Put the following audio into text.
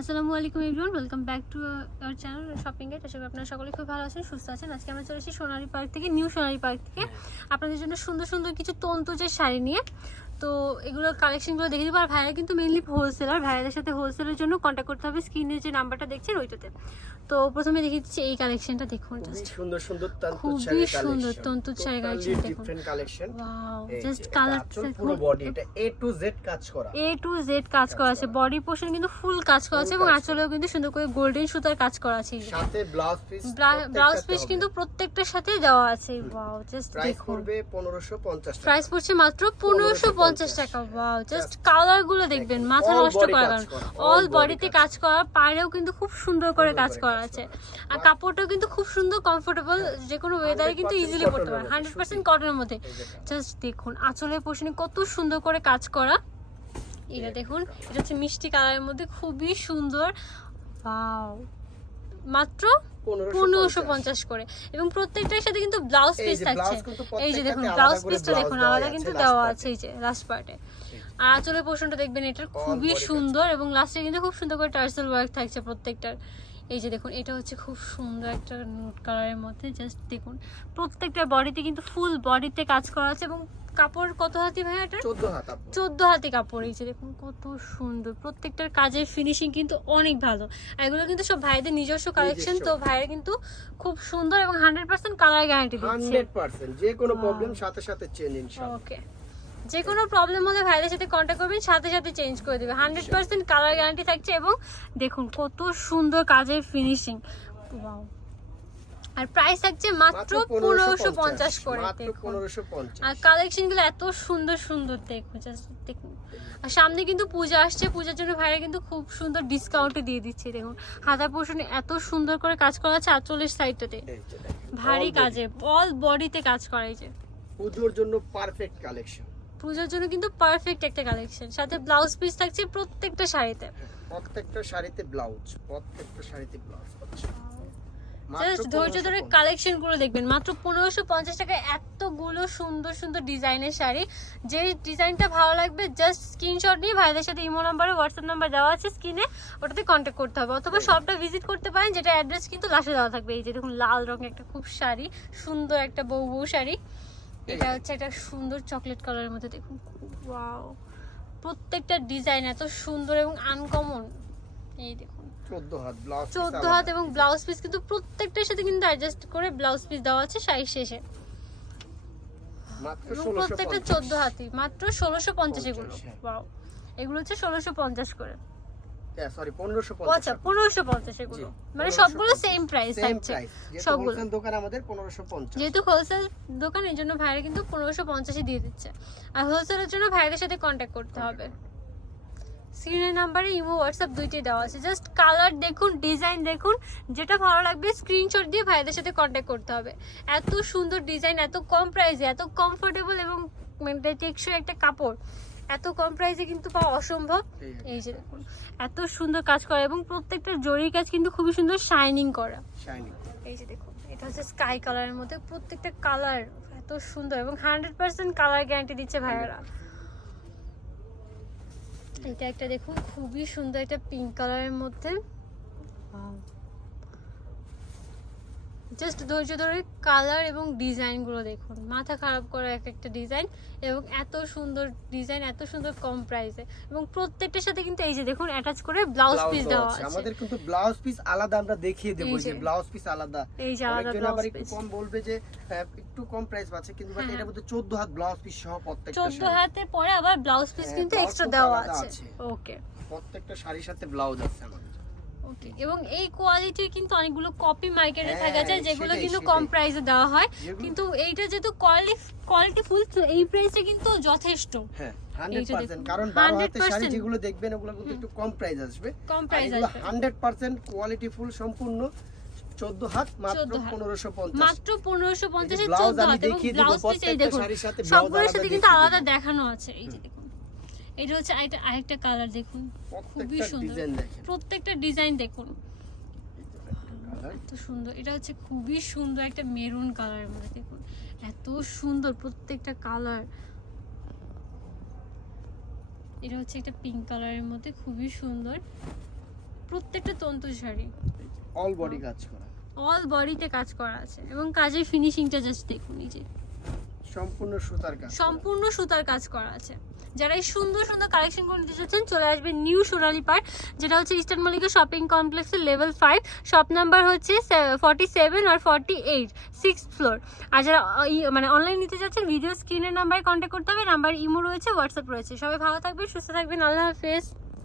আসসালামু আলাইকুম everyone, welcome back to our channel shopping এ। আশা করি আপনারা সকলে খুব ভালো আছেন, সুস্থ আছেন। আজকে আমরা চলে এসেছি সোনালী পার্ক থেকে, নিউ সোনালী পার্ক থেকে। আপনাদের জন্য সুন্দর সুন্দর কিছু তন্তু যে শাড়ি নিয়ে। তো এগুলোর কালেকশনগুলো দেখে দিব। আর ভাইয়া কিন্তু মেনলি হোলসেলার ভাইয়াদের সাথে হোলসেলের জন্য কন্ট্যাক্ট করতে হবে। স্ক্রিনে যে নাম্বারটা দেখছেন ওইটাতে। তো প্রথমে দেখে দিচ্ছি এই কালেকশনটা দেখুন খুবই সুন্দর সুন্দর তন্তু খুবই সুন্দর তন্তু ডিফারেন্ট কালেকশন জাস্ট কালার পুরো বডি এটা এ টু জেড কাজ করা। এ টু জেড কাজ করা আছে। বডি পোর্শন কিন্তু ফুল কাজ করা আছে এবং আঁচলেও কিন্তু সুন্দর করে গোল্ডেন সুতার কাজ করা আছে। সাথে ব্লাউজ পিস ব্লাউজ পিস কিন্তু প্রত্যেকটার সাথে দেওয়া আছে। ওয়াও জাস্ট প্রাইস দেখুন। পড়বে 1550 টাকা। প্রাইস পড়ছে মাত্র পনেরোশো পঞ্চাশ টাকা ওয়াও জাস্ট কালারগুলো দেখবেন মাথা নষ্ট করার কারণ অল বডিতে কাজ করা। পায়েও কিন্তু খুব সুন্দর করে কাজ করা আছে। আর কাপড়টাও কিন্তু খুব সুন্দর কমফোর্টেবল যে কোনো ওয়েদারে কিন্তু ইজিলি পড়তে পারে হান্ড্রেড পার্সেন্ট। কটনের মধ্যে। জাস্ট দেখুন। আঁচলের পোষণে কত সুন্দর করে কাজ করা। এটা দেখুন এটা হচ্ছে মিষ্টি কালারের মধ্যে খুবই সুন্দর। ওয়াও মাত্র পনেরোশো পঞ্চাশ। করে। এবং প্রত্যেকটার সাথে কিন্তু ব্লাউজ পিস থাকছে। এই যে দেখুন ব্লাউজ পিস টা পিসটা দেখুন আলাদা কিন্তু দেওয়া আছে এই যে লাস্ট পার্টে। আর আঁচলের পোর্শনটা দেখবেন এটার খুবই সুন্দর এবং লাস্টে কিন্তু খুব সুন্দর করে টার্সেল ওয়ার্ক থাকছে প্রত্যেকটার। এই যে দেখুন এটা হচ্ছে খুব সুন্দর একটা নোট কালারের মধ্যে জাস্ট দেখুন। প্রত্যেকটা বডিতে কিন্তু ফুল বডিতে কাজ করা আছে এবং কাপড় কত হাতি ভাই এটা 14 হাত চোদ্দ হাতে কাপড় এই যে দেখুন কত সুন্দর। প্রত্যেকটার কাজের ফিনিশিং কিন্তু অনেক ভালো। এগুলো কিন্তু সব ভাইদের নিজস্ব কালেকশন তো ভাইয়ের কিন্তু খুব সুন্দর এবং হান্ড্রেড পার্সেন্ট কালার গ্যারান্টি দিচ্ছে। 100% যে কোনো প্রবলেম সাথে সাথে চেঞ্জ ইনশাআল্লাহ। ওকে যে কোনো প্রবলেম হলে ভাইদের সাথে কন্ট্যাক্ট করবেন সাথে সাথে চেঞ্জ করে দেবে। হান্ড্রেড পার্সেন্ট কালার গ্যারান্টি থাকছে এবং দেখুন কত সুন্দর কাজের ফিনিশিং আর প্রাইস থাকছে মাত্র পনেরোশো পঞ্চাশ করে মাত্র দেখুন। 1550 আর কালেকশনগুলো এত সুন্দর সুন্দর দেখুন দেখুন। আর সামনে কিন্তু পূজা আসছে পূজার জন্য ভাইরা কিন্তু খুব সুন্দর ডিসকাউন্টে দিয়ে দিচ্ছে দেখুন। হাতা পোর্শনে এত সুন্দর করে কাজ করা আছে আটচল্লিশ সাইডটাতে। ভারী কাজে অল বডিতে কাজ করা যে। পুজোর জন্য পারফেক্ট কালেকশন পূজার জন্য কিন্তু পারফেক্ট একটা কালেকশন সাথে ব্লাউজ পিস থাকছে প্রত্যেকটা শাড়িতে। প্রত্যেকটা শাড়িতে ব্লাউজ প্রত্যেকটা শাড়িতে ব্লাউজ জাস্ট ধৈর্য ধরে কালেকশনগুলো দেখবেন। মাত্র পনেরোশো পঞ্চাশ টাকায় এতগুলো সুন্দর সুন্দর ডিজাইনের শাড়ি। যে ডিজাইনটা ভালো লাগবে জাস্ট স্ক্রিনশট নিয়ে ভাইদের সাথে ইমো নাম্বারে হোয়াটসঅ্যাপ নাম্বার দেওয়া আছে স্ক্রিনে ওটাতে কন্ট্যাক্ট করতে হবে। অথবা শপটা ভিজিট করতে পারেন যেটা অ্যাড্রেস কিন্তু লাস্টে দেওয়া থাকবে। এই যে দেখুন লাল রঙের একটা খুব শাড়ি সুন্দর একটা বউ বউ শাড়ি। এটা হচ্ছে একটা সুন্দর চকলেট কালারের মধ্যে দেখুন। ওয়াও প্রত্যেকটা ডিজাইন এত সুন্দর এবং আনকমন এই দেখুন। 14 হাত চোদ্দ হাত এবং ব্লাউজ পিস কিন্তু প্রত্যেকটার সাথে কিন্তু অ্যাডজাস্ট করে ব্লাউজ পিস দেওয়া আছে শাড়ির শেষে। মাত্র এবং 1650 প্রত্যেকটা চোদ্দ হাতি মাত্র ষোলোশো পঞ্চাশ এগুলো। পঞ্চাশ, হ্যাঁ। এগুলো হচ্ছে ষোলোশো পঞ্চাশ করে। সরি 1550 পনেরোশো পঞ্চাশ এগুলো। মানে সবগুলো সেম প্রাইস থাকছে সবগুলো। হোলসেল দোকান আমাদের 1550 যেহেতু হোলসেল দোকান এই জন্য ভাইরা কিন্তু দিয়ে দিচ্ছে। আর হোলসেলের জন্য ভাইদের সাথে কন্ট্যাক্ট করতে হবে। স্ক্রিনের নাম্বারে ইমো হোয়াটসঅ্যাপ দুইটাই দেওয়া আছে। জাস্ট কালার দেখুন ডিজাইন দেখুন যেটা ভালো লাগবে স্ক্রিনশট দিয়ে ভাইদের সাথে কন্ট্যাক্ট করতে হবে। এত সুন্দর ডিজাইন এত কম প্রাইসে এত কমফোর্টেবল এবং মানে টেকসই একটা কাপড়। এত কম প্রাইসে কিন্তু পাওয়া অসম্ভব। এই যে দেখুন এত সুন্দর কাজ করা এবং প্রত্যেকটা জরি কাজ কিন্তু খুবই সুন্দর শাইনিং করা। শাইনিং এই যে দেখুন এটা হচ্ছে স্কাই কালারের মধ্যে প্রত্যেকটা কালার এত সুন্দর এবং হান্ড্রেড পার্সেন্ট কালার গ্যারান্টি দিচ্ছে ভাইয়ারা। এটা একটা দেখুন খুবই সুন্দর একটা পিঙ্ক কালারের মধ্যে। জাস্ট ধৈর্য ধরে কালার এবং ডিজাইনগুলো দেখুন মাথা খারাপ করা এক একটা ডিজাইন এবং এত সুন্দর ডিজাইন এত সুন্দর কম প্রাইসে এবং প্রত্যেকটার সাথে কিন্তু এই যে দেখুন অ্যাটাচ করে ব্লাউজ পিস দেওয়া আছে আমাদের কিন্তু ব্লাউজ পিস আলাদা আমরা দেখিয়ে দেব এই যে। ব্লাউজ পিস আলাদা এই যে আলাদা ব্লাউজ আবার একটু কম বলবে যে একটু কম প্রাইস পাচ্ছে কিন্তু বাট হ্যাঁ। এটার মধ্যে 14 হাত ব্লাউজ পিস সহ প্রত্যেকটা চোদ্দ শাড়ি। হাতে পরে আবার ব্লাউজ পিস হ্যাঁ, কিন্তু এক্সট্রা দেওয়া আছে আছে। ওকে প্রত্যেকটা শাড়ির সাথে ব্লাউজ আছে আমাদের ওকে এবং এই কোয়ালিটির কিন্তু অনেকগুলো কপি মার্কেটে হ্যাঁ, থাকা যায় যেগুলো কিন্তু কম প্রাইসে দেওয়া হয়। কিন্তু এইটা যেহেতু কোয়ালিটি কোয়ালিটি ফুল এই প্রাইসে কিন্তু যথেষ্ট। হ্যাঁ 100% কারণ 12 হাতের শাড়ি যেগুলো দেখবেন ওগুলো কিন্তু একটু কম প্রাইস আসবে। কম প্রাইস আসবে। 100% কোয়ালিটি ফুল সম্পূর্ণ 14 হাত মাত্র 14 হাত। 1550 মাত্র পনেরোশো পঞ্চাশে এই চোদ্দ আমি হাত। এবং ব্লাউজ পিস এই দেখুন শাড়ির সাথে blouse সবগুলোর সাথে কিন্তু আলাদা দেখানো আছে। এই যে এটা হচ্ছে আরেকটা আরেকটা কালার দেখুন। খুবই সুন্দর। প্রত্যেকটা ডিজাইন দেখুন। এত সুন্দর। এটা হচ্ছে খুবই সুন্দর একটা মেরুন কালারের মধ্যে দেখুন। এত সুন্দর প্রত্যেকটা কালার এটা হচ্ছে একটা পিঙ্ক কালারের মধ্যে খুবই সুন্দর। প্রত্যেকটা তন্তু শাড়ি। অল বডি কাজ করা। অল বডিতে কাজ করা আছে। এবং কাজের ফিনিশিংটা জাস্ট দেখুন এই যে। সম্পূর্ণ সুতার কাজ। সম্পূর্ণ সুতার কাজ করা আছে। যারা এই সুন্দর সুন্দর কালেকশন করে নিতে চাচ্ছেন, চলে আসবে নিউ সোনালি পার্ক যেটা হচ্ছে ইস্টার্ন মল্লিকা শপিং কমপ্লেক্সের লেভেল ফাইভ শপ নাম্বার হচ্ছে ফর্টি সেভেন আর ফর্টি এইট সিক্স ফ্লোর আর যারা মানে অনলাইন নিতে চাচ্ছেন ভিডিও স্ক্রিনের নাম্বারে কন্ট্যাক্ট করতে হবে নাম্বার ইমো রয়েছে হোয়াটসঅ্যাপ রয়েছে। সবাই ভালো থাকবেন, সুস্থ থাকবেন, আল্লাহ হাফেজ।